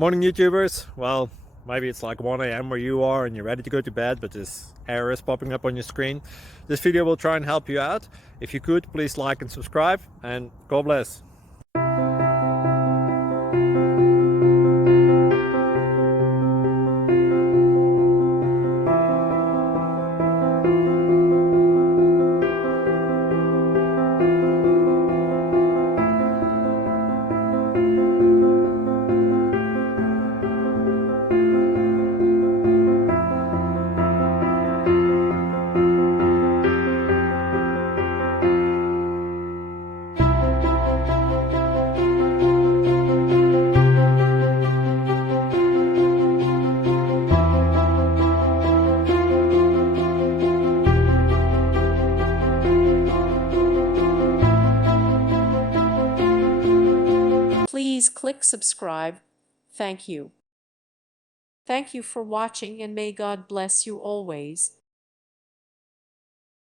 Morning YouTubers. Well, maybe it's like 1 a.m. where you are and you're ready to go to bed, but this error is popping up on your screen. This video will try and help you out. If you could, please like and subscribe, and God bless. Please click subscribe. Thank you. Thank you for watching, and may God bless you always.